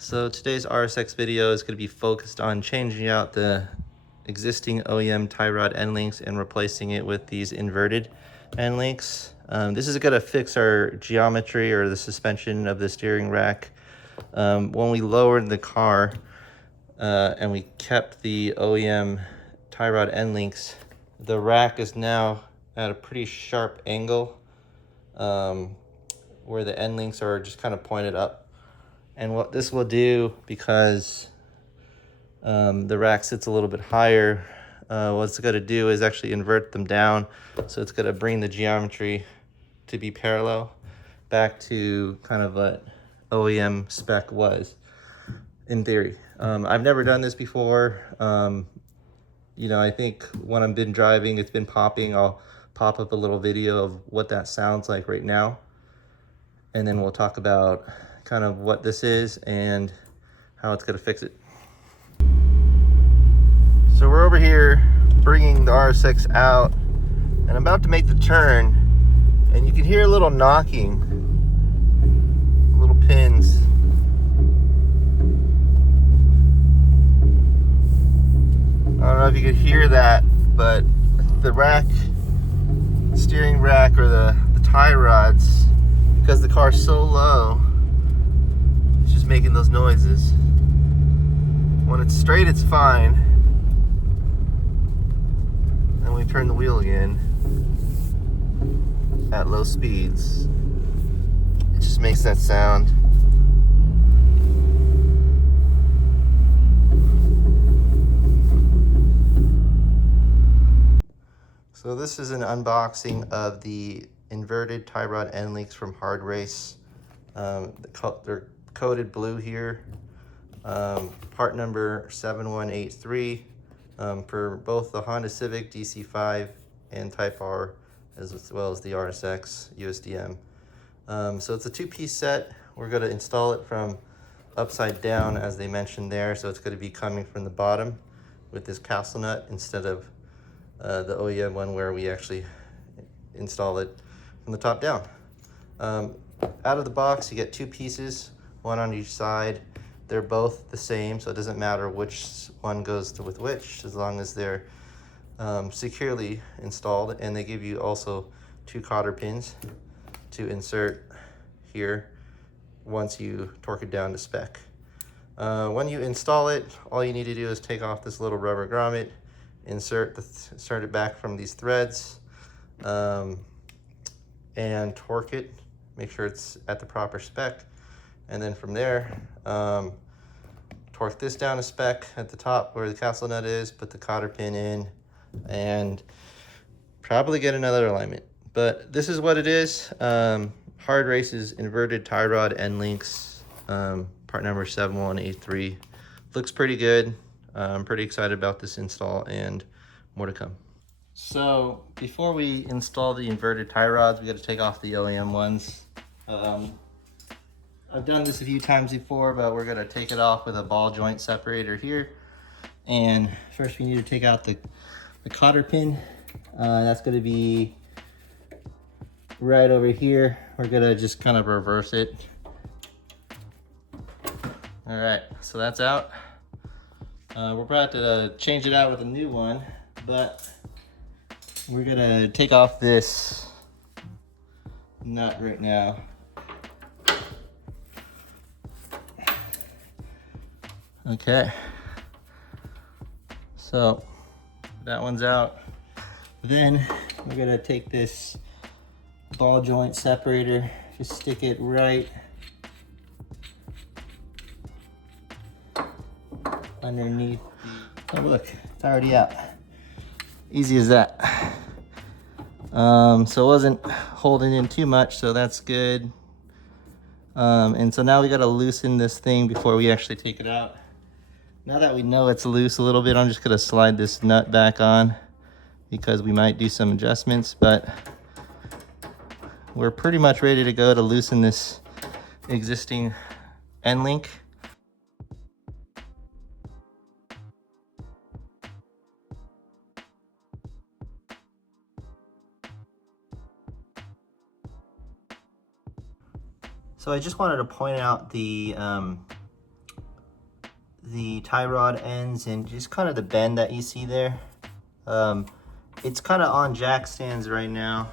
So today's RSX video is going to be focused on changing out the existing OEM tie rod end links and replacing it with these inverted end links. This is going to fix our geometry or the suspension of the steering rack. When we lowered the car and we kept the OEM tie rod end links, the rack is now at a pretty sharp angle where the end links are just kind of pointed up. And what this will do, because the rack sits a little bit higher, what it's going to do is actually invert them down. So it's going to bring the geometry to be parallel back to kind of what OEM spec was in theory. I've never done this before. I think when I've been driving, it's been popping. I'll pop up a little video of what that sounds like right now. And then we'll talk about kind of what this is and how it's going to fix it. So we're over here bringing the RSX out, and I'm about to make the turn, and you can hear a little knocking, little pins. I don't know if you could hear that, but the rack, steering rack, or the tie rods, because the car's so low, it's just making those noises. When it's straight, it's fine. And we turn the wheel again at low speeds, it just makes that sound. So this is an unboxing of the inverted tie rod end links from Hardrace. They're coded blue here. Part number 7183 for both the Honda Civic DC5 and Type R, as well as the RSX USDM. So it's a two-piece set. We're going to install it from upside down, as they mentioned there. So it's going to be coming from the bottom with this castle nut instead of the OEM one where we actually install it from the top down. Out of the box, you get two pieces, one on each side. They're both the same, so it doesn't matter which one goes with which, as long as they're securely installed. And they give you also two cotter pins to insert here once you torque it down to spec. When you install it, all you need to do is take off this little rubber grommet, insert it back from these threads, and torque it. Make sure it's at the proper spec. And then from there, torque this down to spec at the top where the castle nut is, put the cotter pin in, and probably get another alignment. But this is what it is. Hardrace's inverted tie rod end links, part number 7183. Looks pretty good. I'm pretty excited about this install, and more to come. So before we install the inverted tie rods, we got to take off the OEM ones. I've done this a few times before, but we're going to take it off with a ball joint separator here. And first we need to take out the cotter pin. That's going to be right over here. We're going to just kind of reverse it. All right, so that's out. We're about to change it out with a new one, but we're going to take off this nut right now. Okay, so that one's out. Then we're gonna take this ball joint separator, just stick it right underneath. Oh look, it's already out. Easy as that. So it wasn't holding in too much, so that's good. And so now we gotta loosen this thing before we actually take it out. Now that we know it's loose a little bit, I'm just gonna slide this nut back on because we might do some adjustments, but we're pretty much ready to go to loosen this existing end link. So I just wanted to point out the the tie rod ends and just kind of the bend that you see there. It's kind of on jack stands right now,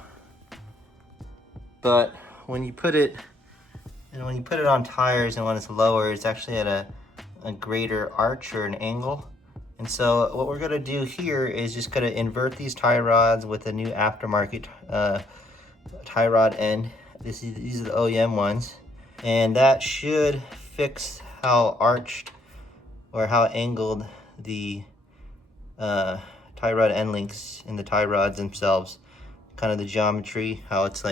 but when you put it on tires and when it's lower, it's actually at a greater arch or an angle. And so what we're gonna do here is just gonna invert these tie rods with a new aftermarket tie rod end. These are the OEM ones, and that should fix how arched or how angled the tie rod end links in the tie rods themselves. Kind of the geometry, how it's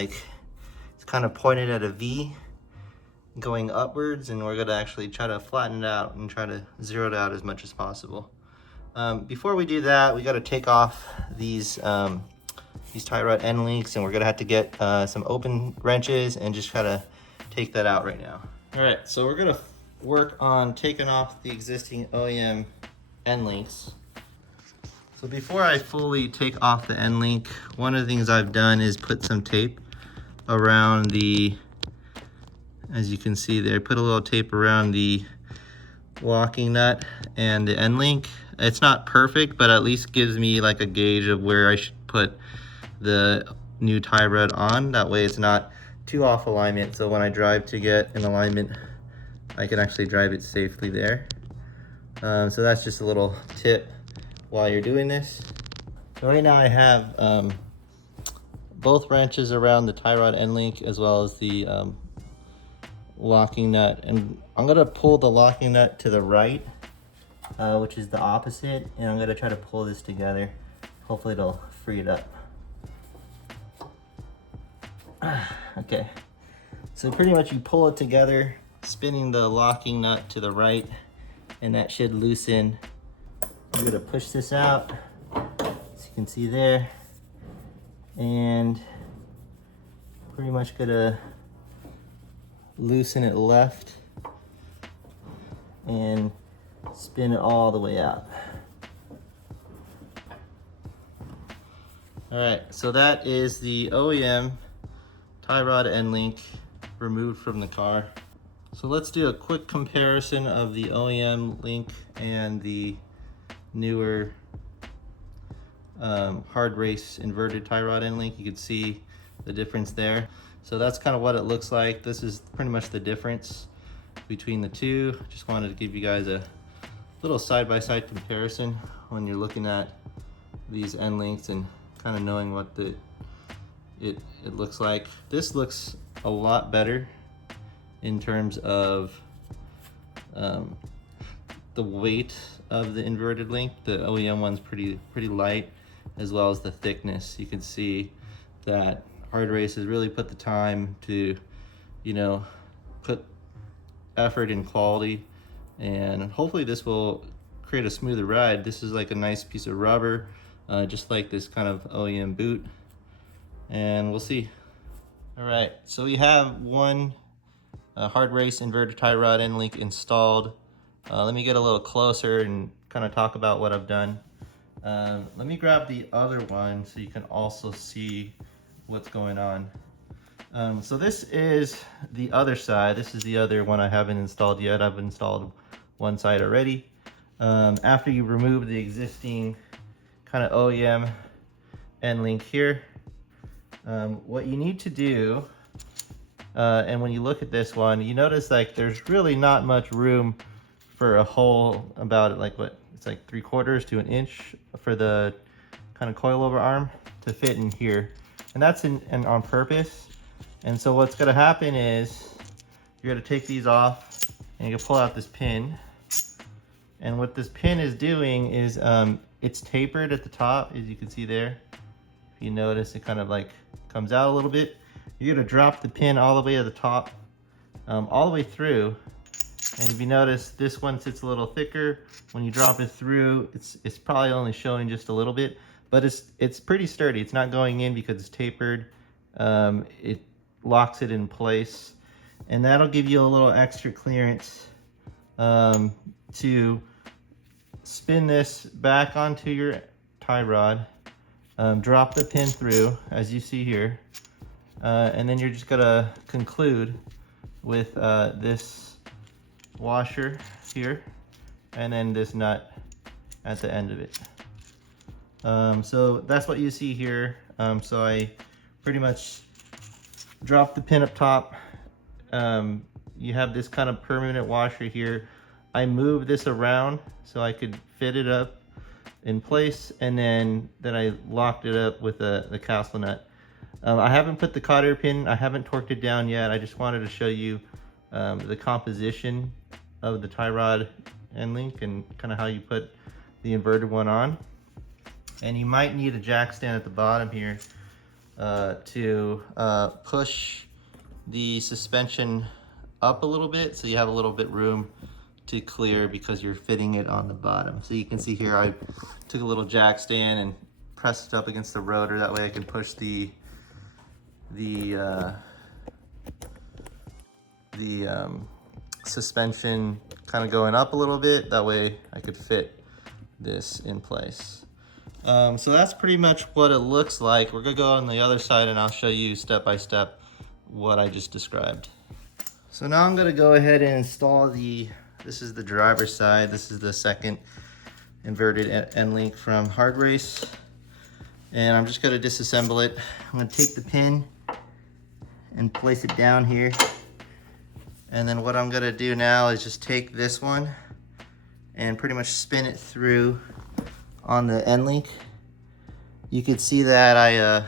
kind of pointed at a V going upwards, and we're gonna actually try to flatten it out and try to zero it out as much as possible. Before we do that, we got to take off these tie rod end links, and we're gonna have to get some open wrenches and just try to take that out right now. All right, so we're gonna work on taking off the existing OEM end links. So before I fully take off the end link, one of the things I've done is put some tape around the, as you can see there, put a little tape around the locking nut and the end link. It's not perfect, but at least gives me like a gauge of where I should put the new tie rod on. That way it's not too off alignment, so when I drive to get an alignment, I can actually drive it safely there. So that's just a little tip while you're doing this. So right now I have both wrenches around the tie rod end link as well as the locking nut, and I'm gonna pull the locking nut to the right, which is the opposite, and I'm gonna try to pull this together. Hopefully it'll free it up. Okay, so pretty much you pull it together, spinning the locking nut to the right, and that should loosen. I'm gonna push this out, as you can see there, and pretty much gonna loosen it left and spin it all the way out. All right, so that is the OEM tie rod end link removed from the car. So let's do a quick comparison of the OEM link and the newer Hardrace inverted tie rod end link. You can see the difference there. So that's kind of what it looks like. This is pretty much the difference between the two. Just wanted to give you guys a little side-by-side comparison when you're looking at these end links and kind of knowing what it looks like. This looks a lot better in terms of the weight of the inverted link. The OEM one's pretty light, as well as the thickness. You can see that Hardrace has really put the time to, put effort in quality, and hopefully this will create a smoother ride. This is like a nice piece of rubber, just like this kind of OEM boot, and we'll see. All right, so we have one Hardrace inverted tie rod end link installed. Let me get a little closer and kind of talk about what I've done. Let me grab the other one so you can also see what's going on. So this is the other side. This is the other one I haven't installed yet. I've installed one side already. After you remove the existing kind of OEM end link here, what you need to do, and when you look at this one, you notice like there's really not much room for a hole about like it's like 3/4 to an inch for the kind of coilover arm to fit in here, and that's on purpose. And so what's going to happen is you're going to take these off and you can pull out this pin, and what this pin is doing is it's tapered at the top, as you can see there. If you notice, it kind of like comes out a little bit. You're going to drop the pin all the way to the top, all the way through. And if you notice, this one sits a little thicker. When you drop it through, it's probably only showing just a little bit, but it's pretty sturdy. It's not going in because it's tapered. It locks it in place, and that'll give you a little extra clearance to spin this back onto your tie rod, drop the pin through, as you see here, and then you're just gonna conclude with this washer here, and then this nut at the end of it. So that's what you see here. So I pretty much drop the pin up top. You have this kind of permanent washer here. I moved this around so I could fit it up in place, and then I locked it up with the castle nut. I haven't put the cotter pin, I haven't torqued it down yet. I just wanted to show you the composition of the tie rod end link and kind of how you put the inverted one on. And you might need a jack stand at the bottom here to push the suspension up a little bit so you have a little bit room to clear because you're fitting it on the bottom. So you can see here I took a little jack stand and pressed it up against the rotor. That way I can push the suspension kind of going up a little bit. That way I could fit this in place. So that's pretty much what it looks like. We're gonna go on the other side and I'll show you step by step what I just described. So now I'm gonna go ahead and install this is the driver's side. This is the second inverted end link from Hardrace. And I'm just gonna disassemble it. I'm gonna take the pin and place it down here. And then what I'm gonna do now is just take this one and pretty much spin it through on the end link. You can see that I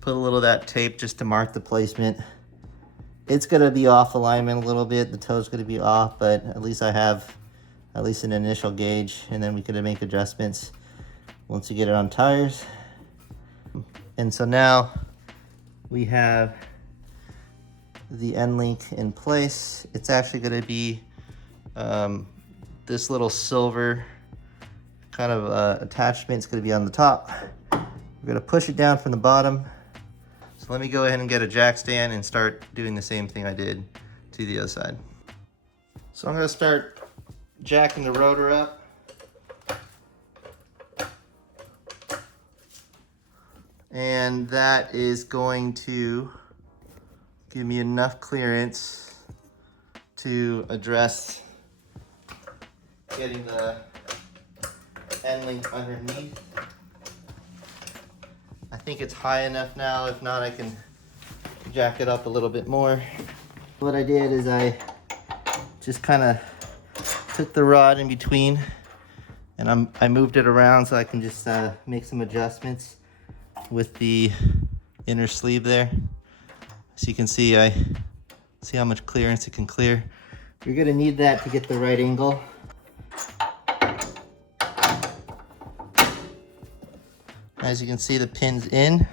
put a little of that tape just to mark the placement. It's gonna be off alignment a little bit. The toe's gonna be off, but at least I have at least an initial gauge, and then we can make adjustments once you get it on tires. And so now we have the end link in place. It's actually gonna be this little silver kind of attachment. It's gonna be on the top. We're gonna push it down from the bottom. So let me go ahead and get a jack stand and start doing the same thing I did to the other side. So I'm gonna start jacking the rotor up. And that is going to give me enough clearance to address getting the end link underneath. I think it's high enough now. If not, I can jack it up a little bit more. What I did is I just kind of took the rod in between and I moved it around so I can just make some adjustments with the inner sleeve there. So you can see, see how much clearance it can clear. You're gonna need that to get the right angle. As you can see, the pin's in.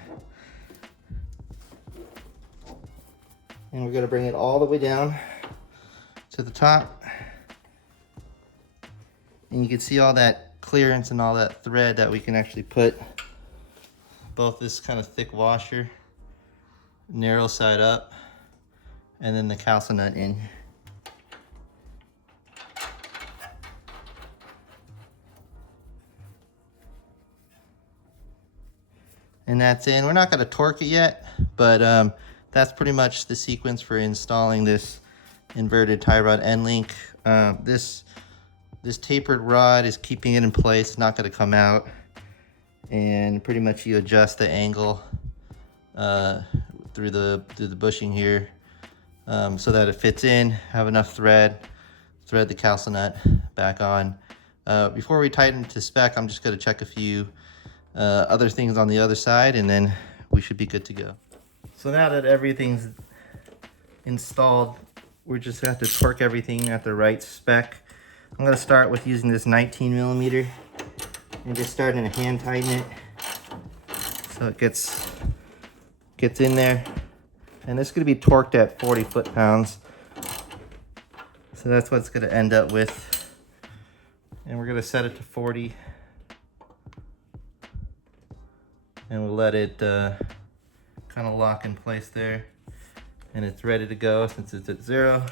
And we're gonna bring it all the way down to the top. And you can see all that clearance and all that thread that we can actually put both this kind of thick washer, narrow side up, and then the calcium nut in. And that's in. We're not going to torque it yet, but that's pretty much the sequence for installing this inverted tie rod end link. This tapered rod is keeping it in place. It's not going to come out. And pretty much you adjust the angle through the bushing here so that it fits in. Have enough thread the calcium nut back on. Before we tighten to spec, I'm just going to check a few other things on the other side, and then we should be good to go. So now that everything's installed, we're just going to have to torque everything at the right spec. I'm going to start with using this 19mm and just starting to hand tighten it so it gets in there. And this is going to be torqued at 40 foot-pounds. So that's what it's going to end up with. And we're going to set it to 40. And we'll let it kind of lock in place there. And it's ready to go since it's at 0.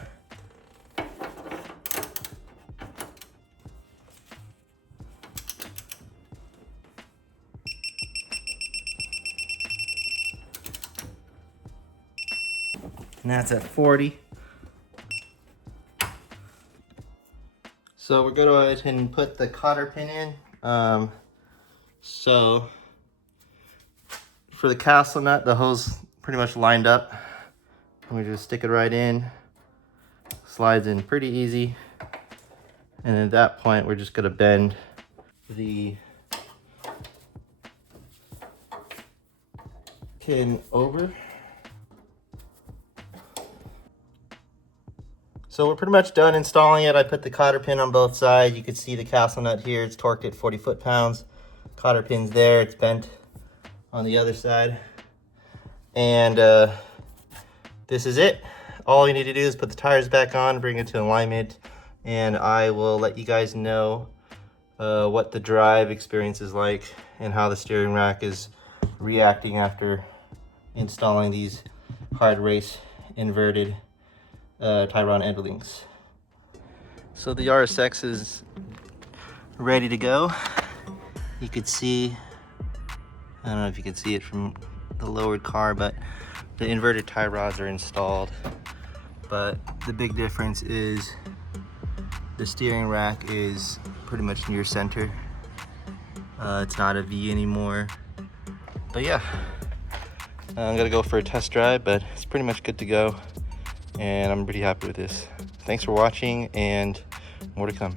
And that's at 40. So we're going to go ahead and put the cotter pin in. So for the castle nut, the hose pretty much lined up. We just stick it right in. Slides in pretty easy. And at that point, we're just going to bend the pin over. So we're pretty much done installing it. I put the cotter pin on both sides. You can see the castle nut here. It's torqued at 40 foot-pounds. Cotter pin's there. It's bent on the other side. And this is it. All you need to do is put the tires back on, bring it to alignment, and I will let you guys know what the drive experience is like and how the steering rack is reacting after installing these Hardrace inverted Tyron end links. So the RSX is ready to go. You could see, I don't know if you can see it from the lowered car, but the inverted tie rods are installed. But the big difference is the steering rack is pretty much near center. It's not a V anymore. But yeah, I'm gonna go for a test drive, but it's pretty much good to go. And I'm pretty happy with this. Thanks for watching, and more to come.